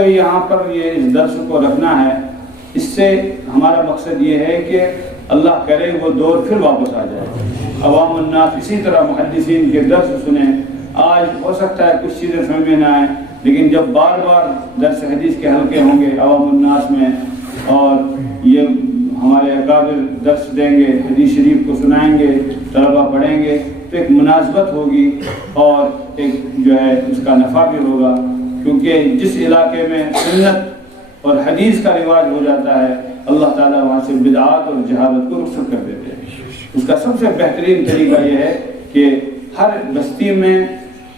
جو یہاں پر یہ اس درس کو رکھنا ہے، اس سے ہمارا مقصد یہ ہے کہ اللہ کرے وہ دور پھر واپس آ جائے، عوام الناس اسی طرح محدثین کے درس سنیں۔ آج ہو سکتا ہے کچھ چیزیں سمجھ میں نہ آئیں، لیکن جب بار بار درس حدیث کے حلقے ہوں گے عوام الناس میں، اور یہ ہمارے اکابر درس دیں گے، حدیث شریف کو سنائیں گے، طلبہ پڑھیں گے، تو ایک مناسبت ہوگی اور ایک جو ہے اس کا نفع بھی ہوگا، کیونکہ جس علاقے میں سنت اور حدیث کا رواج ہو جاتا ہے اللہ تعالیٰ وہاں سے بدعات اور جہالت کو رخصت کر دیتے ہیں۔ اس کا سب سے بہترین طریقہ یہ ہے کہ ہر بستی میں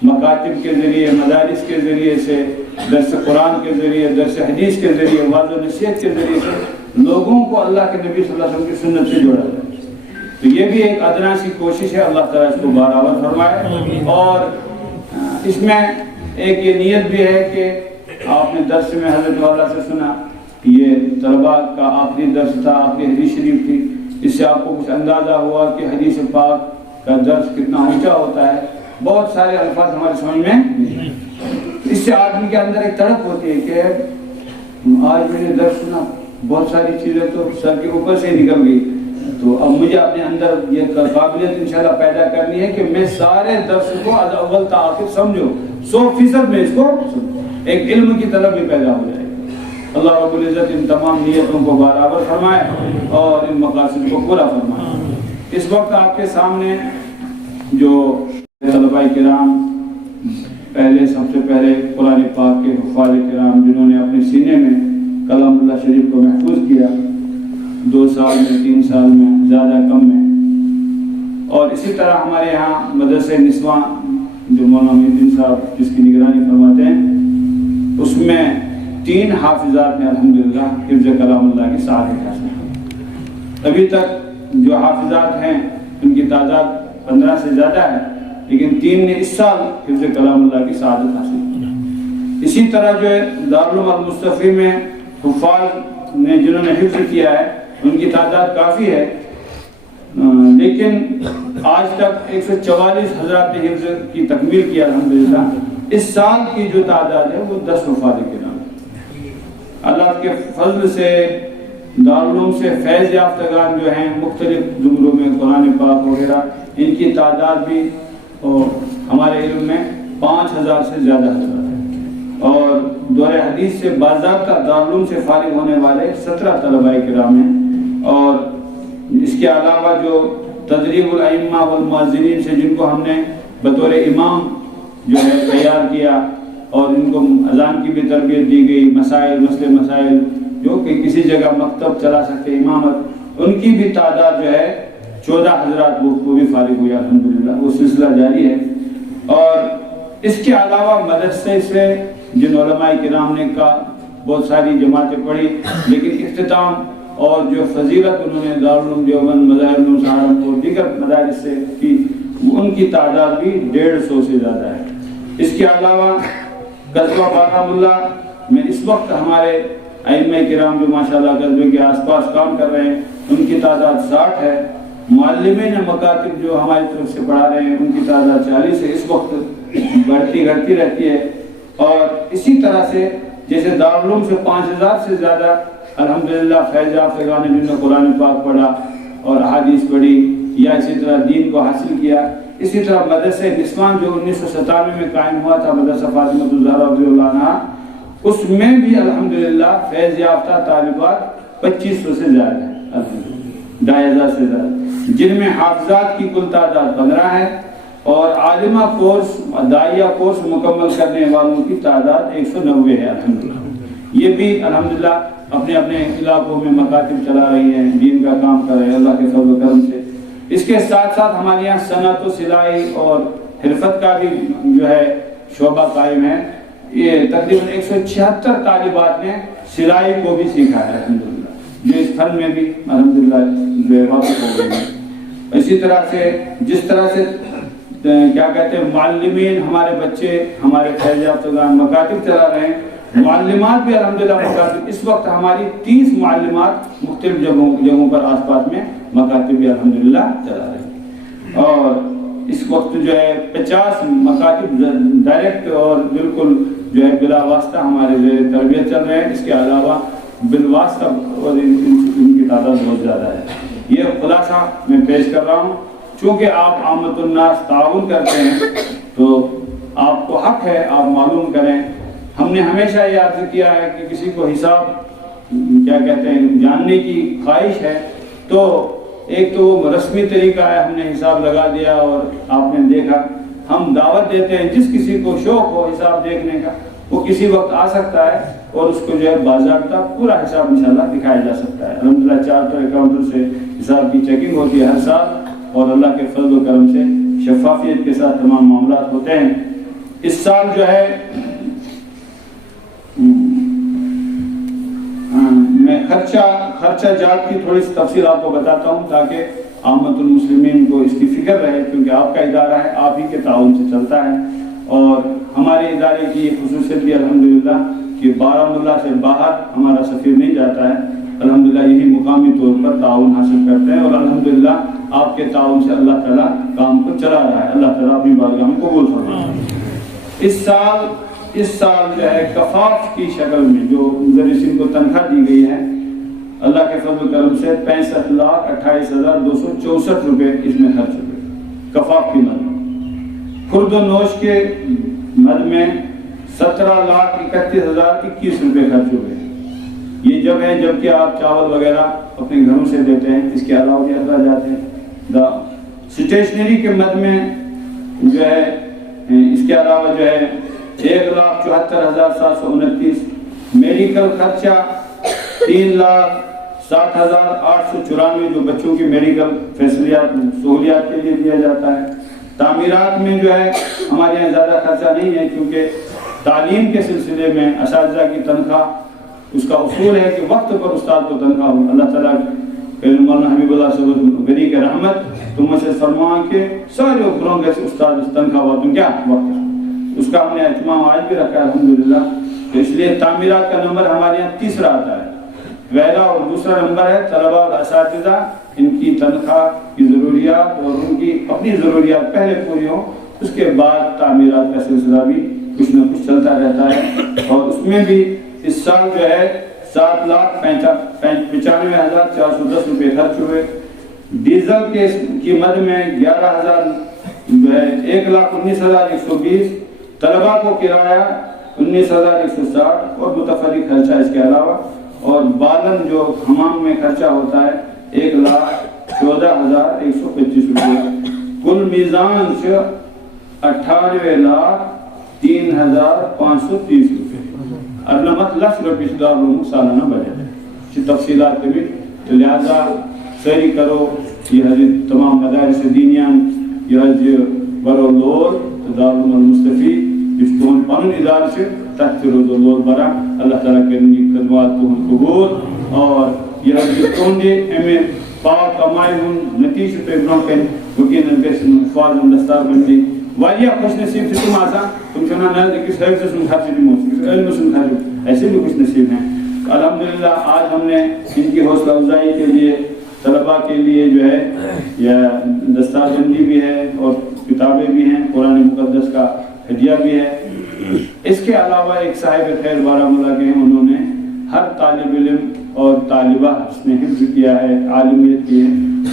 مکاتب کے ذریعے، مدارس کے ذریعے سے، درس قرآن کے ذریعے، درس حدیث کے ذریعے، واضح و نصیحت کے ذریعے سے لوگوں کو اللہ کے نبی صلی اللہ علیہ وسلم کی سنت سے جوڑا جائے۔ تو یہ بھی ایک ادنا سی کوشش ہے، اللہ تعالیٰ اس کو برابر فرمائے۔ اور اس میں ایک یہ نیت بھی ہے کہ آپ نے درس میں حضرت والا سے سنا، یہ طلباء کا آخری درس تھا، آخری حدیث شریف تھی، اس سے آپ کو کچھ اندازہ ہوا کہ حدیث پاک کا درس کتنا اونچا ہوتا ہے۔ بہت سارے الفاظ ہمارے سمجھ میں نہیں، اس سے آدمی کے اندر ایک تڑپ ہوتی ہے کہ آج میں نے درس سنا، بہت ساری چیزیں تو سر کے اوپر سے نکل گئی، تو اب مجھے اپنے اندر یہ قابلیت انشاءاللہ پیدا کرنی ہے کہ میں سارے درس کو از اول تا آخر سمجھو، 100% میں اس کو ایک علم کی طلب بھی پیدا ہو جائے گی۔ اللہ رب العزت ان تمام نیتوں کو برابر فرمائے اور ان مقاصد کو پورا فرمائے۔ اس وقت آپ کے سامنے جو طلباء کرام، پہلے سب سے پہلے قرآن پاک کے حفاظ کرام جنہوں نے اپنے سینے میں کلام اللہ شریف کو محفوظ کیا، 2 سال میں، 3 سال میں، زیادہ کم میں، اور اسی طرح ہمارے یہاں مدرسہ نسواں جو مولانا محی الدین صاحب جس کی نگرانی فرماتے ہیں، اس میں 3 حافظات نے الحمدللہ حفظ کلام اللہ کی سعادت حاصل کی۔ ابھی تک جو حافظات ہیں ان کی تعداد 15 سے زیادہ ہے، لیکن 3 نے اس سال حفظ کلام اللہ کی سعادت حاصل کی۔ اسی طرح جو ہے دارالعلوم المصطفی میں حفاظ نے جنہوں نے حفظ کیا ہے ان کی تعداد کافی ہے، لیکن آج تک 144 حضرات نے حفظ کی تکمیل کیا الحمدللہ۔ اس سال کی جو تعداد ہے وہ 10 حفاظ کرام۔ اللہ کے فضل سے دارالعلوم سے فیض یافتگان جو ہیں مختلف زمروں میں قرآن پاک وغیرہ، ان کی تعداد بھی ہمارے علم میں 5000 سے زیادہ حضرات ہیں، اور دور حدیث سے باضابطہ دارالعلوم سے فارغ ہونے والے 17 طلباء کرام ہیں۔ اور اس کے علاوہ جو تدریب الائمہ والمؤذنین سے جن کو ہم نے بطور امام جو ہے تیار کیا، اور ان کو اذان کی بھی تربیت دی گئی، مسائل جو کہ کسی جگہ مکتب چلا سکتے امامت، ان کی بھی تعداد جو ہے 14 حضرات وہ بھی فارغ ہوئے الحمدللہ، وہ سلسلہ جاری ہے۔ اور اس کے علاوہ مدرسے سے جن علماء کرام نے کا بہت ساری جماعتیں پڑھی، لیکن اختتام اور جو فضیلت انہوں نے دارالعلوم دیوبند، مظاہر العلوم سہارنپور، دیگر مدارس سے کی، ان کی تعداد بھی 150 سے زیادہ ہے۔ اس کے علاوہ قصبہ بارہم اللہ میں اس وقت ہمارے ائمہ کرام جو ماشاءاللہ قصبے کے آس پاس کام کر رہے ہیں ان کی تعداد 60 ہے۔ معلمین مکاتب جو ہماری طرف سے پڑھا رہے ہیں ان کی تعداد 40 ہے، اس وقت بڑھتی رہتی ہے۔ اور اسی طرح سے جیسے دارالعلوم سے 5000 سے زیادہ الحمدللہ فیض یافتگان جنہوں نے قرآن پاک پڑھا اور احادیث پڑھی یا اسی طرح دین کو حاصل کیا، اسی طرح مدرسہ نسوان جو 1997 میں قائم ہوا تھا، مدرسہ فاطمہ الزہرا رضی اللہ عنہا، اس میں بھی الحمدللہ فیض یافتہ طالبات 2500 سے زیادہ ہے، الحمدللہ 2500 سے زیادہ، جن میں حافظات کی کل تعداد 15 ہے، اور عالمہ کورس، داعیہ کورس مکمل کرنے والوں کی تعداد 190 ہے الحمدللہ۔ یہ بھی الحمدللہ اپنے اپنے علاقوں میں مکاتب چلا رہی ہیں، دین کا کام کر رہے ہیں اللہ کے فضل و کرم سے۔ اس کے ساتھ ساتھ ہمارے یہاں صنعت و سلائی اور حرفت کا بھی جو ہے شعبہ قائم ہے۔ یہ تقریباً 176 طالبات نے سلائی کو بھی سیکھا ہے الحمدللہ، جو اس فن میں بھی الحمدللہ جو ہے واقف ہو گئی ہیں۔ اسی طرح سے جس طرح سے کیا کہتے ہیں معلمین، ہمارے بچے ہمارے فیض یافتگان مکاتب چلا رہے ہیں، معلمات بھی الحمدللہ مکاتب، اس وقت ہماری 30 معلمات مختلف جگہوں پر آس پاس میں مکاتب بھی الحمدللہ چلا رہے ہیں۔ اور اس وقت جو ہے 50 مکاتب ڈائریکٹ اور بالکل جو ہے بلا واسطہ ہمارے زیر تربیت چل رہے ہیں. اس کے علاوہ بالواسطہ اور ان کی تعداد بہت زیادہ ہے. یہ خلاصہ میں پیش کر رہا ہوں. چونکہ آپ عامت الناس تعاون کرتے ہیں تو آپ کو حق ہے آپ معلوم کریں. ہم نے ہمیشہ یہ عرض کیا ہے کہ کسی کو حساب کیا کہتے ہیں جاننے کی خواہش ہے تو ایک تو وہ رسمی طریقہ ہے, ہم نے حساب لگا دیا اور آپ نے دیکھا. ہم دعوت دیتے ہیں جس کسی کو شوق ہو حساب دیکھنے کا وہ کسی وقت آ سکتا ہے اور اس کو جو ہے باضابطہ پورا حساب انشاءاللہ دکھایا جا سکتا ہے. الحمدللہ چارٹر اکاؤنٹر سے حساب کی چیکنگ ہوتی ہے ہر سال اور اللہ کے فضل و کرم سے شفافیت کے ساتھ تمام معاملات ہوتے ہیں. اس سال جو ہے میں خرچہ جات کی تھوڑی سی تفصیل آپ کو بتاتا ہوں تاکہ عامت المسلمین کو اس کی فکر رہے, کیونکہ آپ کا ادارہ ہے, آپ ہی کے تعاون سے چلتا ہے. اور ہمارے ادارے کی خصوصیت بھی الحمدللہ کہ بارہمولہ سے باہر ہمارا سفیر نہیں جاتا ہے. الحمدللہ یہی مقامی طور پر تعاون حاصل کرتے ہیں اور الحمدللہ آپ کے تعاون سے اللہ تعالیٰ کام کو چلا رہا ہے. اللہ تعالیٰ اپنی بارگاہ میں قبول فرمائے. اس سال جو ہے کفاف کی شکل میں جو مدرسین کو تنخواہ دی گئی ہے اللہ کے فضل و کرم سے 65,28,264 روپے اس میں خرچ ہوئے کفاف کی مد میں. خرد و نوش کے مد میں 17,31,021 روپے خرچ ہوئے. یہ جب ہے جبکہ آپ چاول وغیرہ اپنے گھروں سے دیتے ہیں. اس کے علاوہ بھی اخراجات ہیں. اسٹیشنری کے مد میں جو ہے اس کے علاوہ جو ہے 1,74,729. میڈیکل خرچہ 3,60,894 جو بچوں کی میڈیکل سہولیات کے لیے دیا جاتا ہے. تعمیرات میں جو ہے ہمارے یہاں زیادہ خرچہ نہیں ہے کیونکہ تعلیم کے سلسلے میں اساتذہ کی تنخواہ اس کا اصول ہے کہ وقت پر استاد کو تنخواہ ہو. اللہ تعالیٰ مولانا حبیب اللہ صاحب گری کے رحمت تم سے فرما کے سارے اوپروں کے استاد تنخواہ ہوا تم کیا وقت اس کا ہم نے اہتمام آج بھی رکھا ہے الحمدللہ. تو اس لیے تعمیرات کا نمبر ہمارے یہاں تیسرا آتا ہے. پہلا اور دوسرا نمبر ہے طلبہ اور اساتذہ, ان کی تنخواہ کی ضروریات اور ان کی اپنی ضروریات پہلے پوری ہوں. اس کے بعد تعمیرات کا سلسلہ بھی کچھ نہ کچھ چلتا رہتا ہے. اور اس میں بھی اس سال جو ہے 7,95,410 روپے خرچ ہوئے. ڈیزل کے قیمت میں 1,19,120. طلبہ کو کرایہ 19,160 اور متفرق خرچہ اس کے علاوہ. اور بالن جو حمام میں خرچہ ہوتا ہے 1,14,125 روپے. کل میزان سے 98,03,530 روپے. ارنمت لکھ روپیے دار لوگوں سالانہ بجٹ ہے. اس تفصیلات کے بھی لہذا سہی کرو یہ حضرت تمام مدارس دینیان یہ حضرت برو لول دارالعلوم المصطفی اس تون پانن ادارہ سے تحت روز لول برا. اللہ تعالیٰ کے خدمات کو قبول اور یہ حضرت تون دے امی پاک کمائی ہوں نتیجہ پہ برانکن وکین انگیسن فاض اندستار بندی والیہ خوش نصیب سے تم آسا تم چنہ نہ کس حیث سے سن خرچ بھی موسیقی علم سن خرچ ایسے بھی خوش نصیب ہیں. الحمدللہ آج ہم نے ان کی حوصلہ افزائی کے لیے طلباء کے لیے جو ہے یہ دستار بندی بھی ہے اور کتابیں بھی ہیں, قرآن مقدس کا ہدیہ بھی ہے. اس کے علاوہ ایک صاحب خیر بارہمولہ کے ہیں, انہوں نے ہر طالب علم اور طالبہ اس میں حفظ کیا ہے عالمیت کی ہے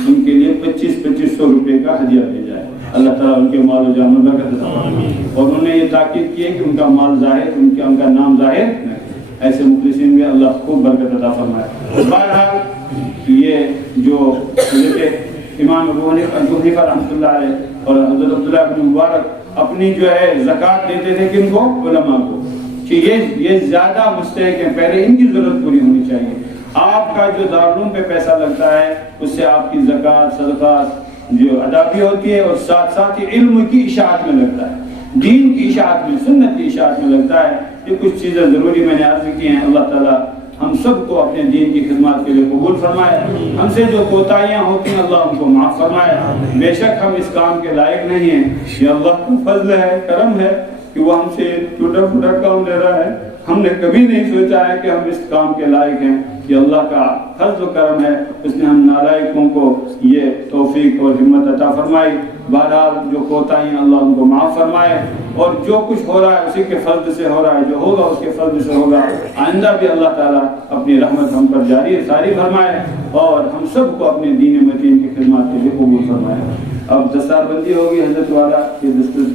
ان کے لیے 2500 روپے کا ہدیہ بھیجا ہے. اللہ تعالیٰ ان کے مال و جان میں برکت عطا فرمائے. اور انہوں نے یہ تاکید کی ہے کہ ان کا مال ظاہر ان کا نام ظاہر ایسے مخلصین میں اللہ خوب برکت عطا فرمائے. بہرحال یہ جو امام ابو حنیفہ رحمۃ اللہ علیہ اور حضرت عبداللہ بن مبارک اپنی جو ہے زکوٰۃ دیتے تھے کن کو, علماء کو, کہ یہ زیادہ مستحق ہیں, پہلے ان کی ضرورت پوری ہونی چاہیے. آپ کا جو دارالعلوم پہ پیسہ لگتا ہے اس سے آپ کی زکوٰۃ صدقات جو ادا بھی ہوتی ہے اور ساتھ ساتھ ہی علم کی اشاعت میں لگتا ہے, دین کی اشاعت میں, سنت کی اشاعت میں لگتا ہے. یہ کچھ چیزیں ضروری میں نے عرض کی ہیں. اللہ تعالیٰ ہم سب کو اپنے دین کی خدمات کے لیے قبول فرمائے. ہم سے جو کوتاہیاں ہوتی ہیں اللہ ان کو معاف فرمائے. بے شک ہم اس کام کے لائق نہیں ہیں, یہ اللہ کا فضل ہے, کرم ہے کہ وہ ہم سے ٹوٹا پھوٹا کام لے رہا ہے. ہم نے کبھی نہیں سوچا ہے کہ ہم اس کام کے لائق ہیں. یہ اللہ کا فضل و کرم ہے, اس نے ہم نالائقوں کو یہ توفیق اور ہمت عطا فرمائی. بہرحال جو کوتاہی اللہ ان کو معاف فرمائے، اور جو کچھ ہو رہا ہے اسی کے فضل سے ہو رہا ہے، جو ہوگا اس کے فضل سے ہوگا، آئندہ بھی اللہ تعالیٰ اپنی رحمت ہم پر جاری ساری فرمائے اور ہم سب کو اپنے دین متین کی خدمات کے لیے قبول فرمائے۔ اب دستار بندی ہوگی حضرت والا، یہ دستور